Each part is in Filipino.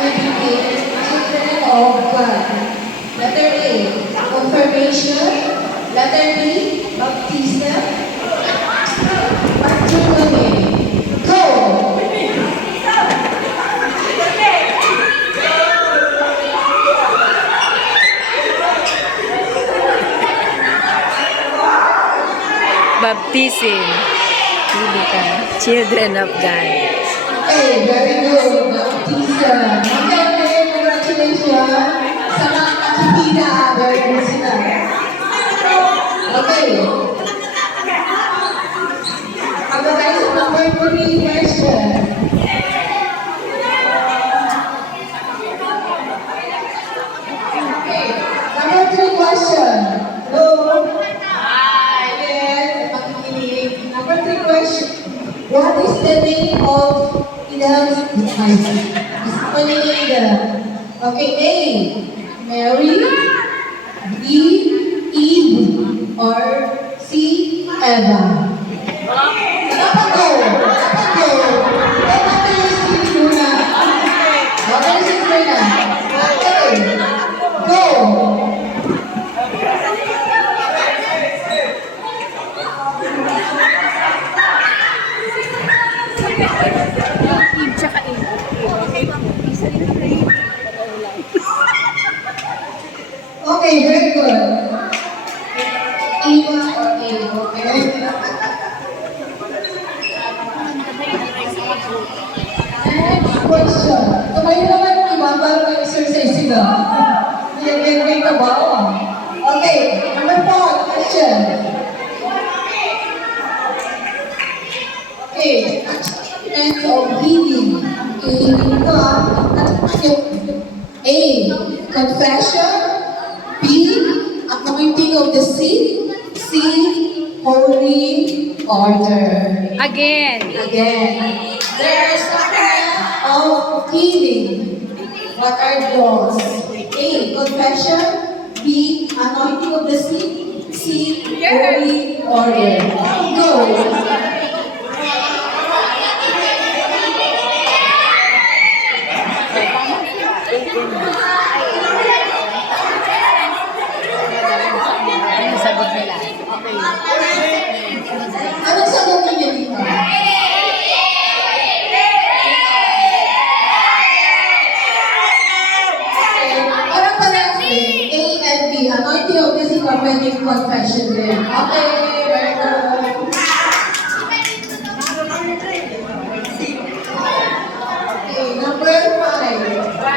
we became children of God? Letter A, confirmation. Letter B, baptism. Matrimony. Go! Baptism. Pili ka. Children of God. Okay, very good. Baptism. Okay, congratulations sa mga nakikita. Very good sila. Okay. Ako tayo sa number 3 question. Okay, number 3 question. Hello? Hi, yes, makikinig. Number 3 question. What is the name of Eden's Okay, A. Mary, B. Eve, or C. Eva. Dapat go! Dapat go! Dapat yung C muna. Dapat yung C muna. Okay. Go! Okay, very good. Eva or A, okay? Next question. Tumayo naman yung iba para mag-exercise sila. Nilagay ka ba? Okay, number 4 question. Okay, actions of healing. A. Confession. B. Anointing of the sick. C. Holy order. Again. Again, there are sacraments of healing. What are those? A. Confession. B. Anointing of the sick. C. Holy order. Go. Ano sagot nila? Anong sagot niyo dito? Parang pala A and B. Anointing of the sick or wedding confession din. Okay, very good. Okay, number 5.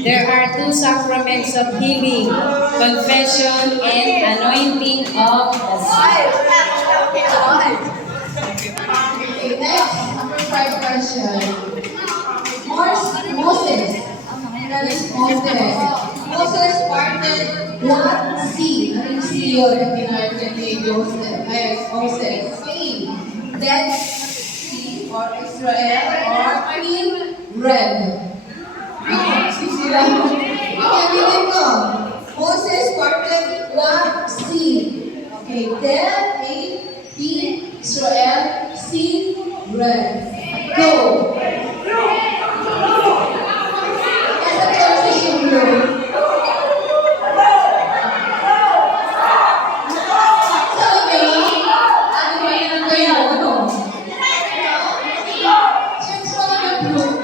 There are 2 sacraments of healing, confession and anointing of the sick. Okay, next, number 5 question. Moses. That is Moses. Moses parted what sea? Ano yung sea yun? Yung pinarted ni Moses. A. Dead Sea or Israel or Clean Red. Sisira mo. Pagkabilin ko. Moses parted what sea? Okay, Dead A. B. Israel. C. Red. Go! Asa choices yung blue? Sabi mo, ano ba yun ang kayo? Ano? Checks mo naman blue.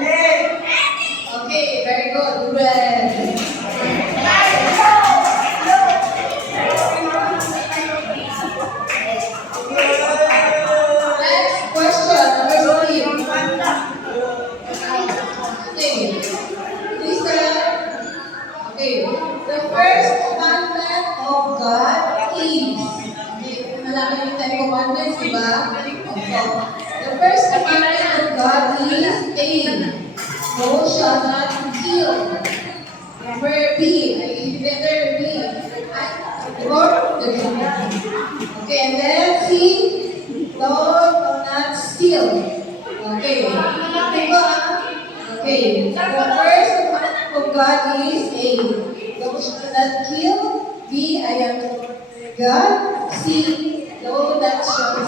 Okay, very good. Red. Next question, number 3. Okay. Listen. Okay. The first commandment of God is. Okay. Malaman yung 10 commandments, diba? Okay. The first commandment of God is A. Thou shalt not kill. Number B. Letter B. Okay, and then C. Thou shalt not steal. Okay. Okay. The first commandment of God is A. Thou shalt not kill. B. I am God. C. Thou that shalt